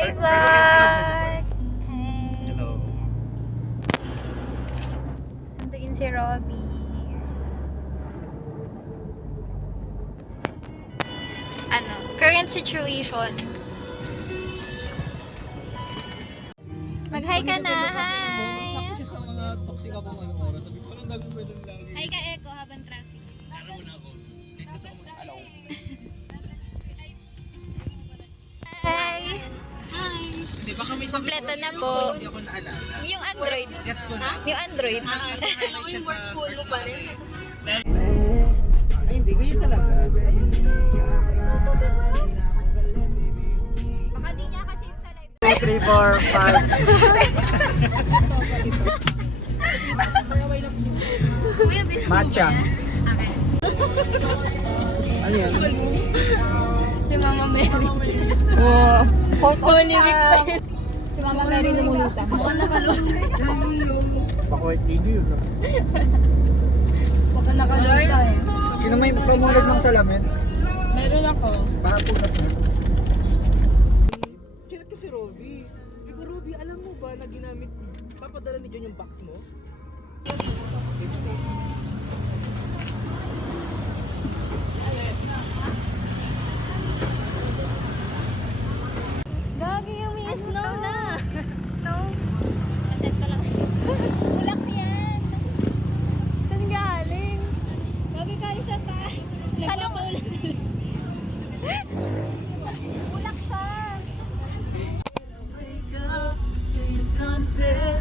Hi vlog! Hey! Hello. Susunduin si Robby. Ano? Current situation. Mag-hi ka na! Hi! Sakto siya sa mga toxic ako ngayong oras. Sabi ko lang pwede lagi. Hi ka, Eko, habang traffic. Laro na ako. Dito sa mga alaw. Hi! Hindi, baka may sabi Kompleto na ko, po. hindi ako naalala. Yung Android. Gets ko na. Yung Android. Alam ko yung work phone mo pa rin. Ay, hindi. Ganyan talaga. Baka di niya kasi yung sa live. 3, 4, 5. Matcha. Okay. Ano yan? Si Mama Mary. Wow. Holy Victor. Si Mama Mary lumulutang. Mukhang nakalutang. Baka-white lady yun. Mukhang nakalutang eh. Sino may promoted ng salamin? Meron ako. Para punas na. Chinat ko si Robby. Sabi ko, Robby, alam mo ba na ginamit, papadala ni John yung box mo? Gagi yung may snow na. Snow. Aset pa lang. Bulak yan. Saan galing? Gagi galing sa taas. Nagpapaulan sila. Bulak siya. Wake up to your sunset.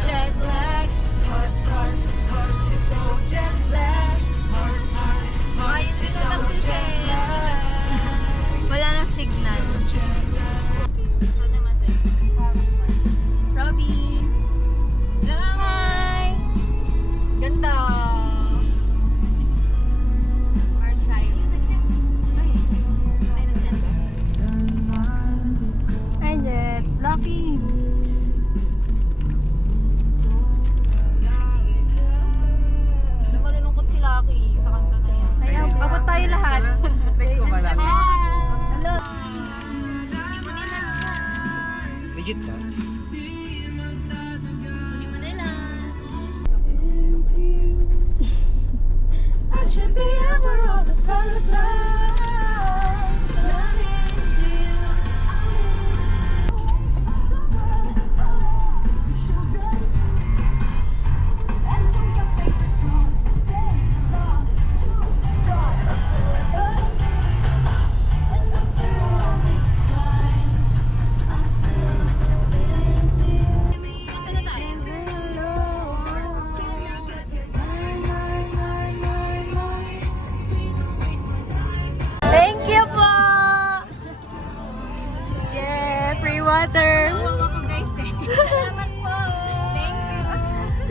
Jet lag. So jet lag. Ayun dito nagsushare. Wala nang signal. Robby. Hi. Ganda. Marshall. Hi Jet. Lucky. Nalulungkot si Lucky sa kanta na yan. Kaya abot tayo lahat. Next ko ba lang? Hello. Legit ka? I should be over all the butterflies. Running to you. Thank you po! Yeah, free water! Salamat po! Thank you!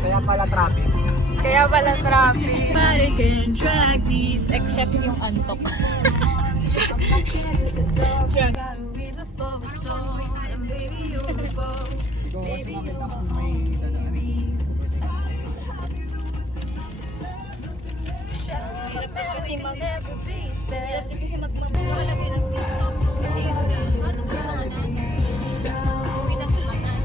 Kaya pala traffic. Kaya pala traffic. Nobody can drag me except yung antok. Drag. Ikaw kasi makita kung may dadaan. Kasi mag-never be best. Kasi nakalagay ng peace stop. Kasi ano yung mga pinagsulatan.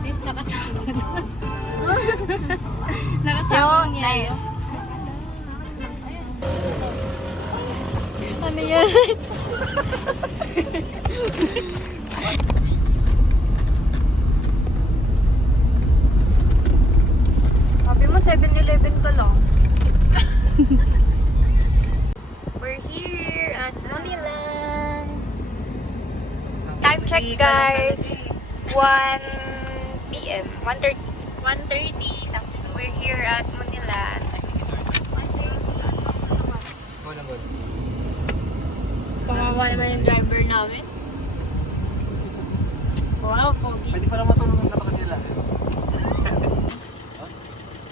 Yes, nakasama. Nakasama niya yun. Ano yan? Sabi mo 7-Eleven ka lang. We're here at Manila. Time check guys. 1 p.m. 1:30. 1:30 something. We're here at Manila. 1:30. Go lang, go. Pangawa naman yung driver namin. Wow, pogi. Pwede para matulungan na to kanila.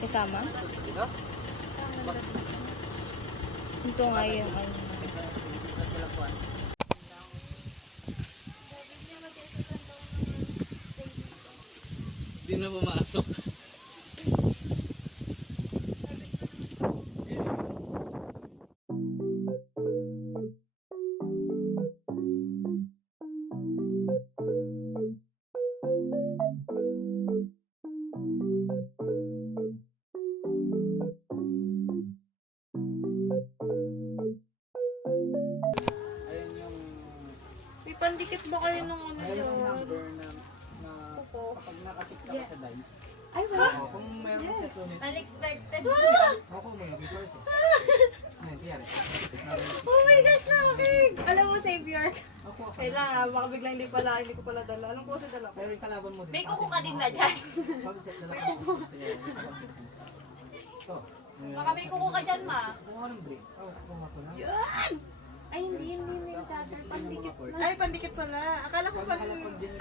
Kasama? Ito nga yung ano. na pumasok. Ayan yung May pandikit ba kayo ng ano ayan yung yun? number na Opo. kapag nakasiksa ka sa dice. Ay, wow! Kung meron sa tunit, Unexpected. ako mo yung resources. Ayan, yan. Oh my gosh, shocking! Alam mo, Savior. Ako. Kailangan, baka biglang hindi ko pala dala. Alam ko kasi dala ko. Pero yung kalaban mo din. May kuko ka din na dyan. Pag-set na lang ako sa ito. Baka may kuko ka dyan, ma. Kumuha ng break. Oh, kumuha ko na. Yan! Ay, hindi yung cutter. Pandikit na. Ay, pandikit pala. Akala ko pala. Nakalapag din yung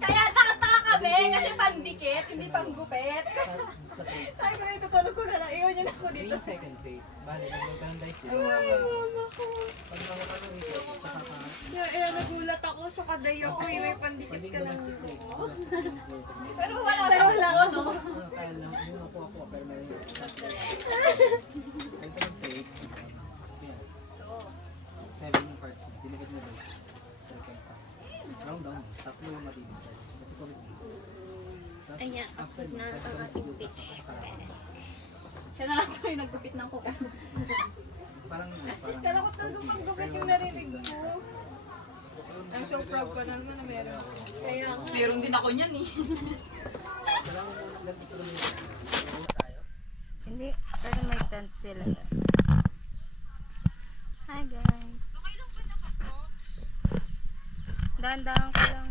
Kaya taka-taka kami kasi pandikit, hindi panggupit. sa trade. Ay, kaya tutulog ko na lang. Iwan niyo na ako Yun dito. yung second phase. Bale, nag-work ka ng dice din. Pag nakuha ka ng resources, saka ka. Nagulat ako, sukaday ako, may pandikit Pwedeng ka lang. domestic trade. Domestic trade. Pero wala sa ko, no? Ano, kaya lang, yung nakuha ko, pero meron yung Ito yung trade. Yan. 7 yung parts. Dinikit mo doon. Second pa. Round down. Tatlo yung matidiscuss. Kasi kung tapos, Ayan, after upload na nun, ang tapos ating yung pitch. tapos Siya na lang tayo nagsupit ng kuko. Parang, Kala ko talaga panggupit yung narinig mo. I'm so proud ko na naman na meron ako. Kaya meron din ako niyan eh. kailangan mo ng ganito sa lumin. Tayo. Hindi, pero may tent sila. Hi guys. Okay lang ba nakapo? Dahan-dahan ko lang.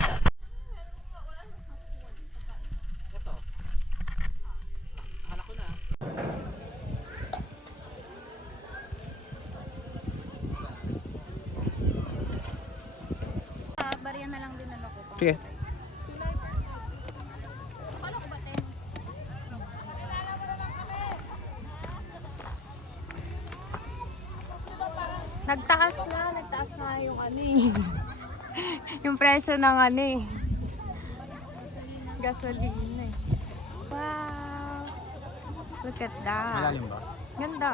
Ito. Akala ko na. Barya na lang din ano ko. Sige. Paano ko ba tayo? Nagtaas na yung ano eh. Yung presyo ng ano eh. Gasolina eh. Wow! Look at that. Malalim ba? Ganda.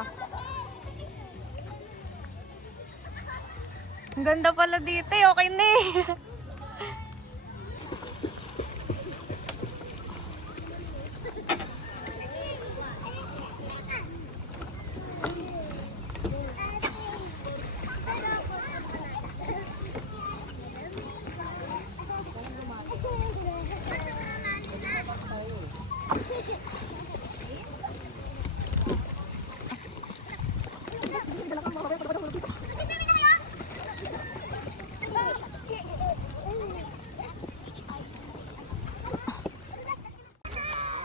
Ang ganda pala dito eh. Okay na eh.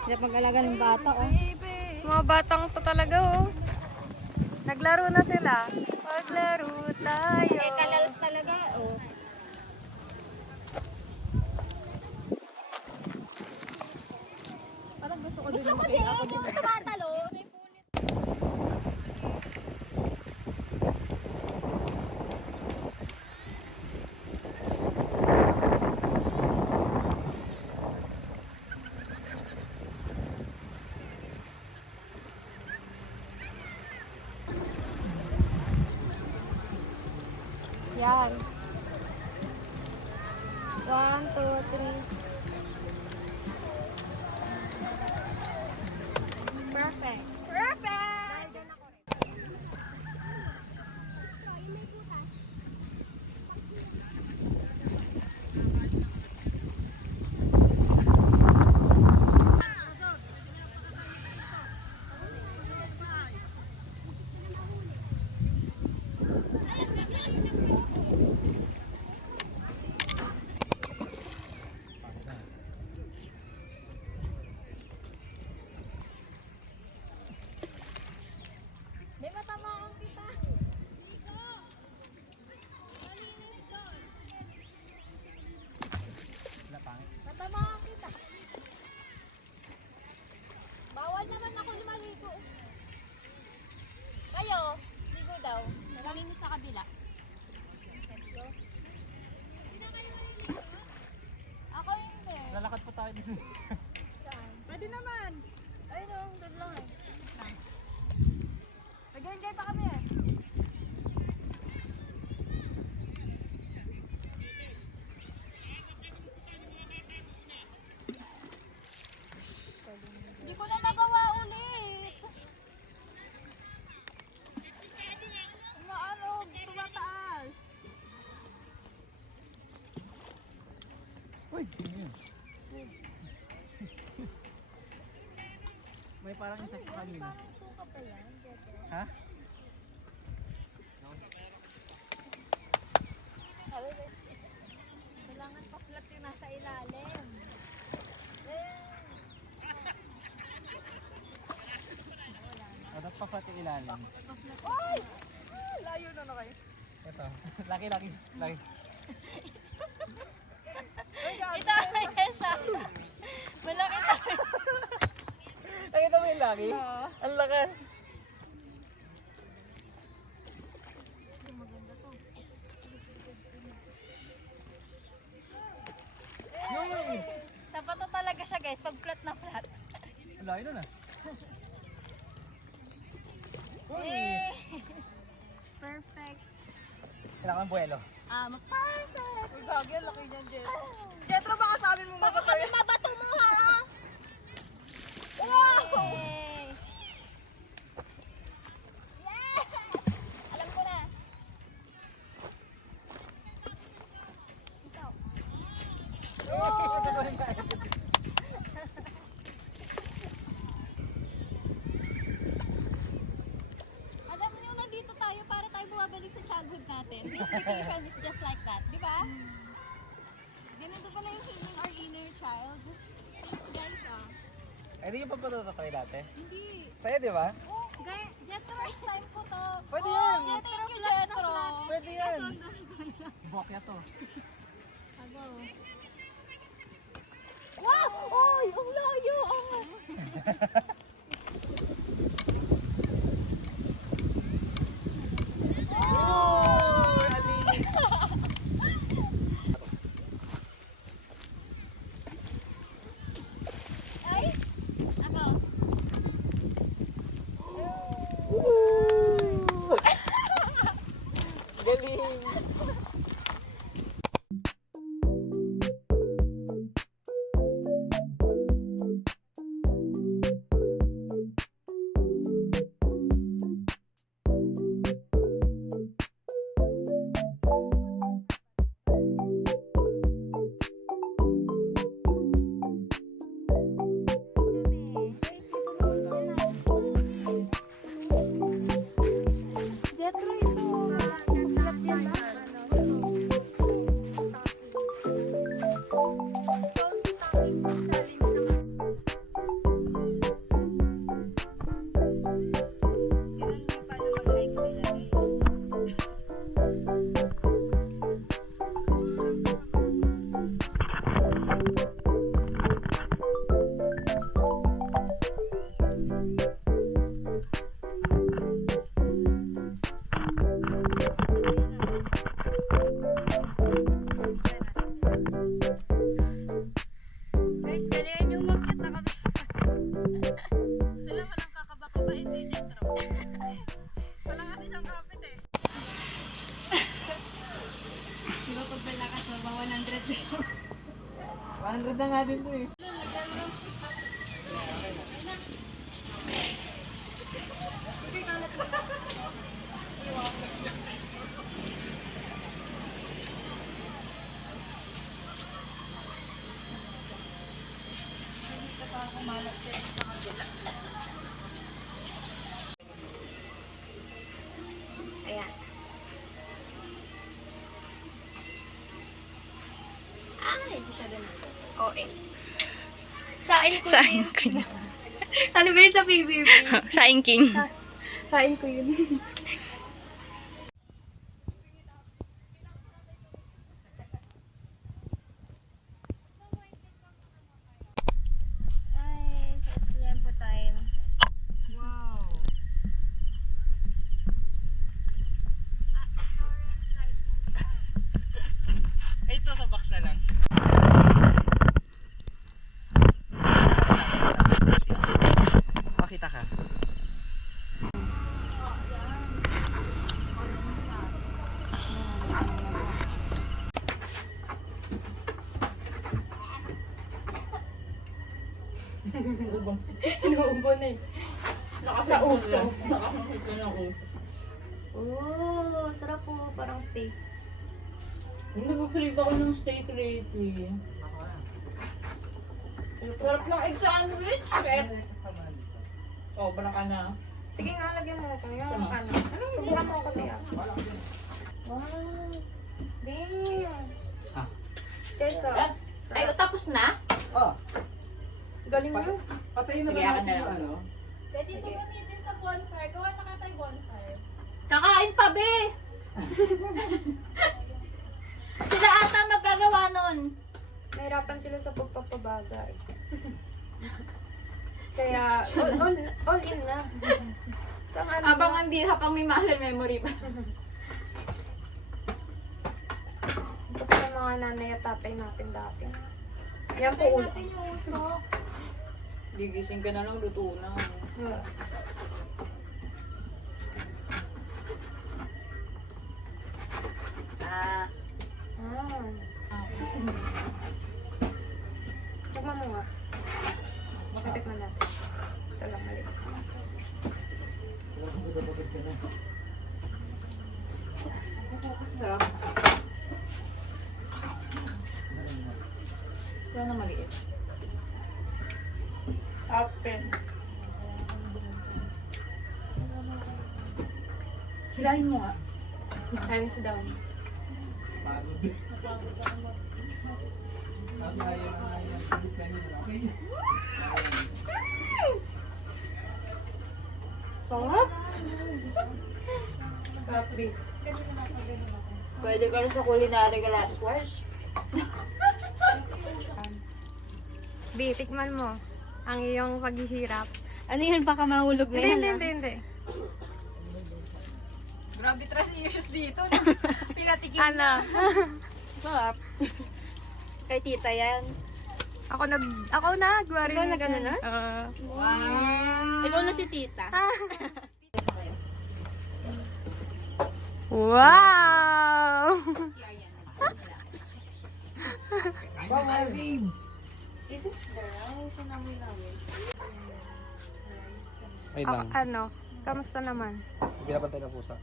Hindi mag-alaga ng bata oh. Mga batang to talaga oh. Naglaro na sila. Maglaro tayo. Kalals talaga oh. Gusto ko din yung tumatalo. May punit. Yan. 1, 2, 3. Perfect. Perfect! May matamaan kita. Matamaan kita. Bawal naman ako lumaligo. Kayo, ligo daw. Nalinis sa kabila. Let's go. Ako hindi. Lalakad pa tayo din. May parang isa pa kanina. Ha? Kailangan pa-flat yung nasa ilalim. Dapat pa flat yung ilalim. Layo na kayo. Ito. Laki. Ito ay esa. Malaki tayo. Nakita mo yung laki? Ang lakas. Dapat to talaga siya guys, pag flat na flat. Ang laki nun ah. Eh. Perfect. Kailangan buwelo. Perfect. Uy, gagi, ang laki niyan, Jet. Jetro, baka sabi mo Baka makapal. kami mabato mo ha. Wow! Yay! Yes! Alam ko na. Ikaw. Alam niyo, nandito tayo para tayo bumabalik sa childhood natin. This vacation is just like that, di ba? Ganito pa na yung healing our inner child. Thanks guys ah. Eh, di yung papatatry dati. Hindi. Sa'yo, di ba? Guys, Jetro, first time ko to. Pwede yan. Thank you, Jetro. Pwede yan. Kaso, ang dami ko na. Bokya to. Abo. Wow! Oy! Ang layo! Ang... Oh! Alin. Ay! Ako. Galing. Jetro ito. Sarap yan ba? Guys, galingan yung umakyat na kami. Sila walang kakabaka eh si Jetro. Wala kasi siyang kapit eh. Diba pag bala ka to, 100 pesos. 100 na nga din to eh. Ayan. Hindi siya din. OA. Sain ko Sain ko yun. Ano ba yun sa PBB? Sain king. Sain ko yun. Ay, so it's lempo time. Wow. Ay, ito sa box na lang. Pakita ka. Inuubo na eh. Sa uso. Nakakakita na ako. Oh, sarap po. Parang steak. Nag-crave ako ng steak lately. Sarap ng egg sandwich. Shit. Oh, bala ka na. Sige nga, lagyan mo ito. Yung Tama. ano. Subukan mo ako tiyak. Wow. Damn. Ah. Kesa. Ay, tapos na? Oh, Galing mo. patayin na ba Sige, akin natin na yung lang. ano? Pwede ito gamitin sa bonfire. Gawa na ka tayo bonfire. Kakain pa, be! Sila ata magagawa nun. Nahirapan sila sa pagpapabagay. Kaya, all in na. Sa ano Habang na. hindi, habang may muscle memory pa. Ito pa yung mga nanay at tatay natin dati. Yan po. Tayo natin yung usok. Gigising ka na lang, luto na. Ah. Tikman mo nga. Tikman natin. Ito lang mali. Sarap. Wala na maliit. Open. Hilahin mo nga. Kain sa down. Sarap. Sarap. Pwede ka rin sa culinary glasswares. B, tikman mo. Ang iyong paghihirap. Ano yun? Baka mahulog na yan. Hindi. Grabe trust issues dito. Pinatikim. Ano? Sarap. Kay tita yan. Ako na. Gwari Ikaw nag-ano na? Wow. Ikaw na si tita. Wow! Bawal, babe! Is it the rice and amoy-amoy? Wait Ako, lang, ano? Kamusta naman? pinapantay ng pusa.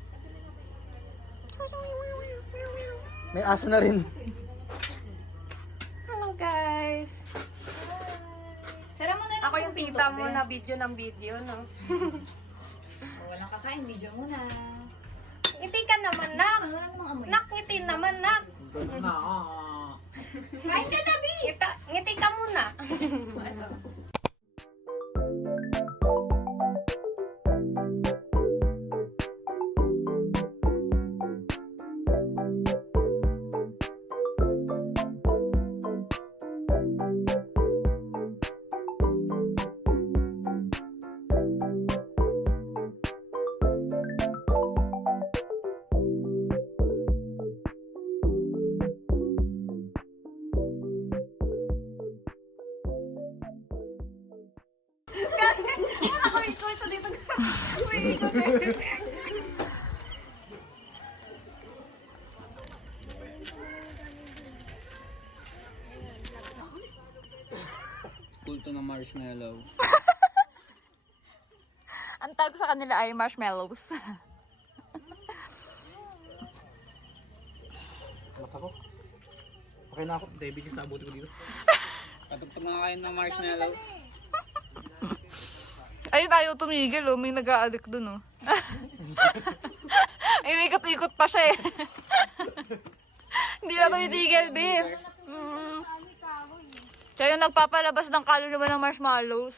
May aso na rin. Hello guys! Sara mo na Ako yung tita mo na video ng video, no? Walang kakain, video mo na. Ngiti ka naman, nak! Wala namang amoy. Nak, ngiti naman, nak! Kain ka na, Bi! Ngiti ka muna. Kulto ng marshmallow. Ang tawag sa kanila ay marshmallows. Mata ko. Okay na ako. Diabetes na abuti ko dito. Patugtog na kain ng marshmallows. Ay, tayo tumigil, oh. May nag-a-addict dun, oh. Ay, ikot-ikot pa siya, eh. Hindi na tumitigil, babe. Siya yung nagpapalabas ng kaluluwa ng marshmallows.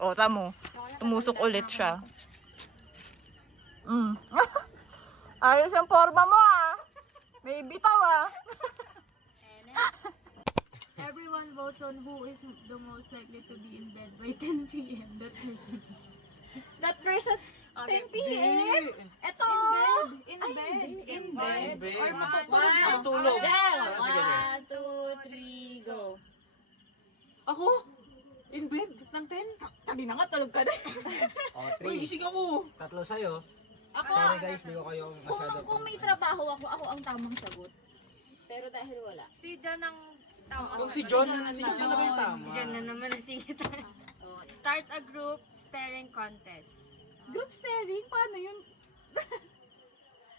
Oh, tamo. Tumusok ulit siya. Ayos ang forma mo, ah. May bitaw, ah. Everyone votes on who is the most likely to be in bed by 10 p.m. That person, 10 p.m.? Ito! In bed. In bed. Or Matutulog. One, two, three, go. Ako? In bed? Ng 10? Kanina nga, tulog ka na. Oh, 3. Uy, gising ako. Tatlo sa'yo. Ako, Sorry guys, di ko kayo masyado. kung may trabaho ako ang tamang sagot. Pero dahil wala. Si John ang tama. Kung si John talaga yung tama. John na naman. Sige. Start a group staring contest. Group staring? Paano yun?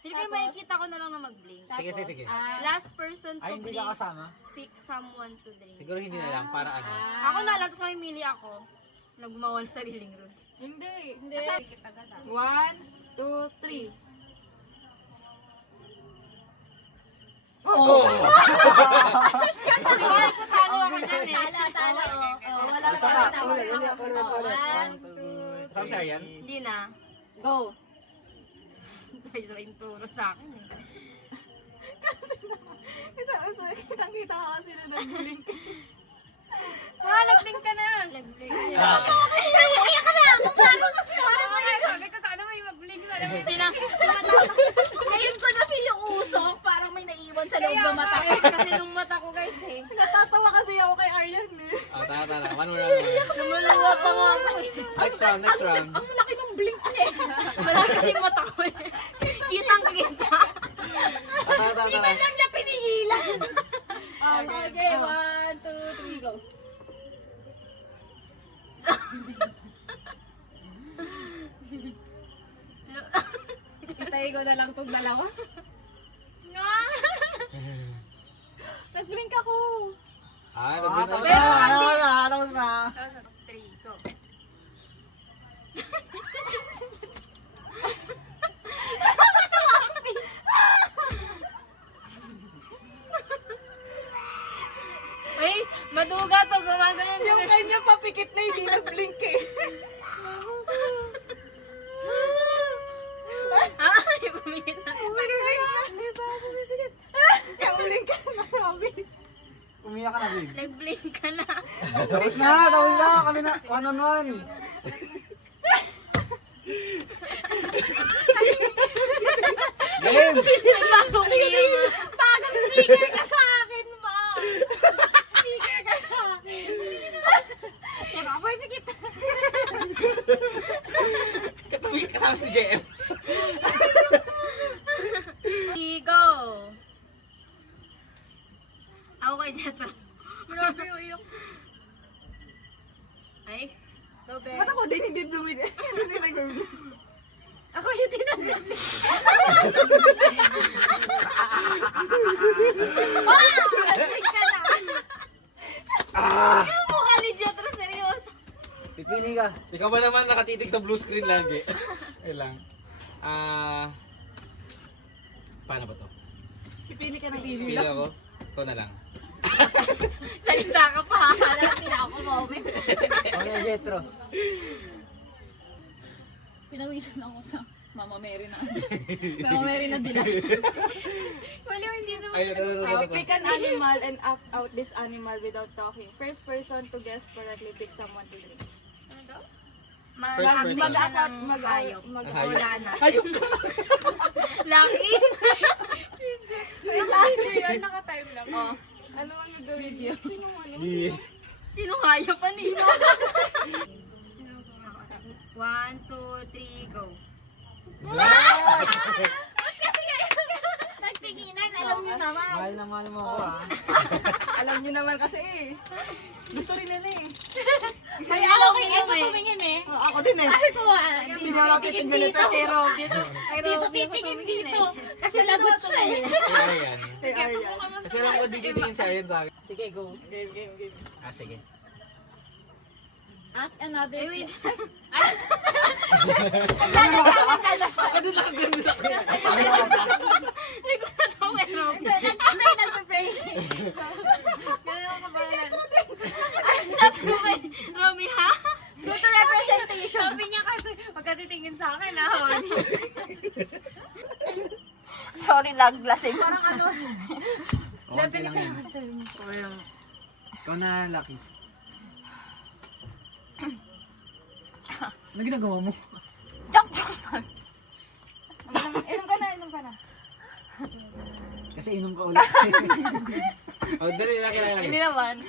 Hindi kayo makikita ko na lang na mag-blink. Sige, sige, sige. Last person to Ay, hindi blink, ka kasama? pick someone to drink. Siguro hindi na lang, para ano. Ako na lang, tapos mamimili ako. Nagmawal sariling rules. Hindi. Hindi. 1, 2, 3. Oh! Mahal ko, talo ako dyan eh. Talo. Wala Isa pa. ka. One, Kasama si Arian? Hindi na. Go. Sabay-sabay yung turo sa akin eh. Kitang-kita ka kasi na nag-blink. Nag-blink ka na. Nag-blink siya. Sabi ko sana may mag-blink. Sana may Ngayon ko na feel yung usok. Parang may naiwan sa loob ng mata. Kasi nung mata ko guys eh. Natatawa kasi ako kay Aryan eh. Tara. One more round. Lumuluwa pa nga ako eh. Next round. Ang laki ng blink eh. Wala kasi mata ko eh. Kitang-kita. Tara. Lang niya pinigilan. Okay, 1, 2, 3, go. Itay ko na lang itong dalawa. Nag-blink ako. Nag-blink Pero Tapos na. 3, go. Ay, maduga to. Gumagano Yung kanya papikit na hindi nag-blink eh. Ay, pumingit na. Nag-blink ka na, Robby. Umiyak ka na, babe. Nag-blink ka na. Tapos na. Kami na. One on one. Game! Bagong game. Bagong sticker ka sa akin, ma. Sticker ka sa akin. Nakapapikit. Katabi kasama si JM. Go. Ako kay Jetro. Grabe uyok. Ay, go babe. Ba't ako din hindi lumit? Hindi nag-blink. Ako yung tinanong. Yung mukha ni Jetro, seryoso. Pipili ka. Ikaw ba naman nakatitig sa blue screen lagi? Ay lang. Paano ba to? Pipili ka ng Pili ako? Ito na lang. Salita ka pa. Hindi na ako moment. Okay, Jetro. Pinawisan ako sa Mama Mary na. Mama Mary na dilag. Wala, hindi naman. Ay, ito. Pick an animal and act out this animal without talking. First person to guess correctly pick someone to drink. Ano daw? First person. Mag-act out, Hayop. Hayop. Wala na. Hayop ka. Lucky. Yun, naka-time lang. Oh. Ano ang gagawin? Video. Sino hayop pa nino? 1, 2, 3, go. Nagtinginan, alam niyo naman. Mahal na mahal mo ako Alam niyo naman kasi eh. Gusto rin nila eh. May alam niyo eh. Oh, ako din eh. Hindi na ako titignan ito. Kay Robby ito. Kay Robby ako tumingin eh. Kasi lagot siya eh. Arian. Hey, Aryan. Kasi alam ko di titingin si Arian sa akin. Sige, go. Game. Sige. Ask another. Eh, wait. Ako din nakaganda ako. Hindi ko na ito kay Robby. Nagpapray. Sabi ko kay Robby, ha? Go to representation. Sabi niya kasi, magkatitingin sa akin ha. Sorry, lag-lasing. Parang ano. Ikaw na, Lucky. Ano ginagawa mo? Inom ka na. Kasi inom ka ulit. Dali, Lucky. Hindi naman.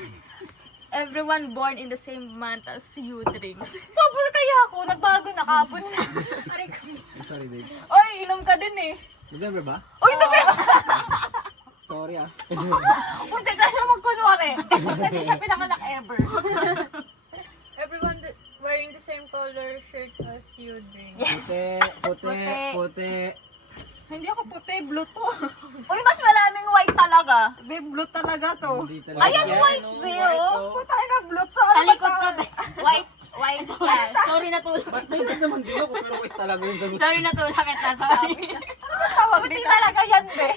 Everyone born in the same month as you drinks. Sober kaya ako, nagbago na kapon na. Sorry, babe. Oy, inom ka din eh. November ba? Oy, November! Sorry ah. Punta ka siya magkunwari. Hindi siya pinanganak ever. Everyone wearing the same color shirt as you drink. Puti. Hindi ako puti, blue to. Uy, mas maraming white talaga. Be, blue talaga to. Hindi talaga. Ayan, white, be, oh. Puta na, blue to. Ano Sa ba likod to? ka, be. White, white. Sorry na tulak. Ba't may hindi naman din ako, pero wait talaga yung sagot. Sorry na tulak kita. Sorry. Tawag Puti din talaga yan, be.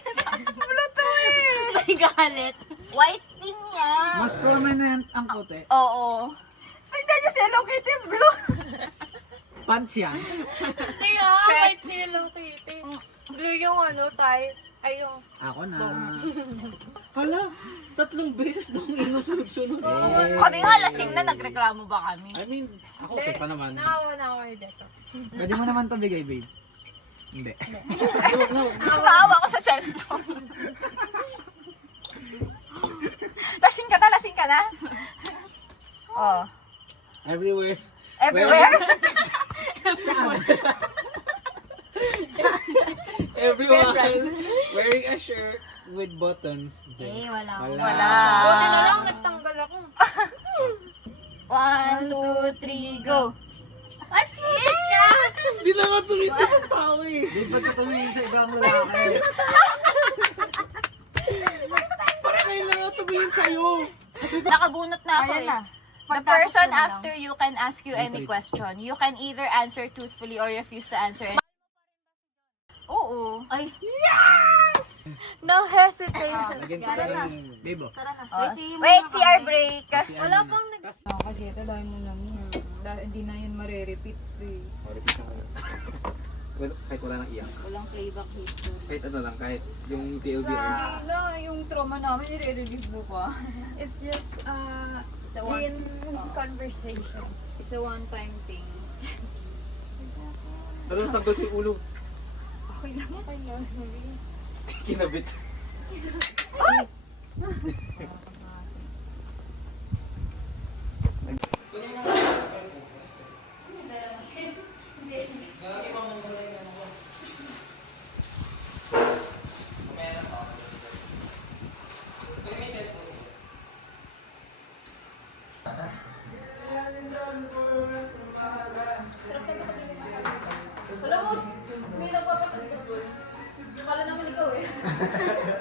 blue to eh. May galit. White din yan. Mas prominent ang puti. Oo. Tignan nyo si Hello Kitty, blue. Pants yan. Hindi ah. Check. White si Hello Kitty. Blue yung ano, type. Ay, yung... Ako na. Hala, 3 beses daw ang sunod-sunod. Kami nga lasing na, nagreklamo ba kami? I mean, ako okay pa naman. Nakawa na ako ulit dito. Pwede mo naman to bigay, babe. Hindi. Huwag na, huwag na. Mas maawa ko sa cellphone. Lasing ka na? Oh. Everywhere. Everywhere? Everyone wearing a shirt with buttons. Eh, wala. Wala. Buti na lang, nagtanggal ako. 1, 2, 3, go. Ay, Hindi na nga tumingin sa ibang tao eh. Di ba tumingin sa ibang lalaki? Parang ngayon lang nga tumingin sa'yo. nakabunot na ako eh. The Pagtapos person mo na lang. after you can ask you any question. You can either answer truthfully or refuse to answer. Oo. Ay, No hesitation. Lagyan ko na lang yung babe. Oh. si Wait, CR break. Wala pang nag... Ako kasi ito dahil mo namin. Hindi na yun marirepeat. Repeat na kayo. Well, kahit wala nang iyak. Walang playback history. Kahit ano lang, kahit yung TLDR. Hindi na, yung trauma namin, i-release mo pa. It's just, It's a gin conversation. It's a one-time thing. Ano, tanggal ko yung ulo. Okay lang. Kinabit.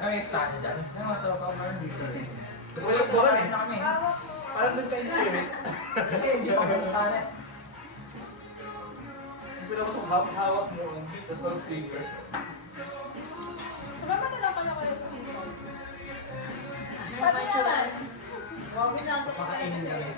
Ay, sa akin dyan. Yung mga tropa ko parang dito eh. Gusto ko yung buwan eh. Na kami. Parang doon ka in spirit. Hindi, hindi pa ganun sana. Pero gusto ko hawak mo. Tapos no speaker. Paano naman? Makainin kami.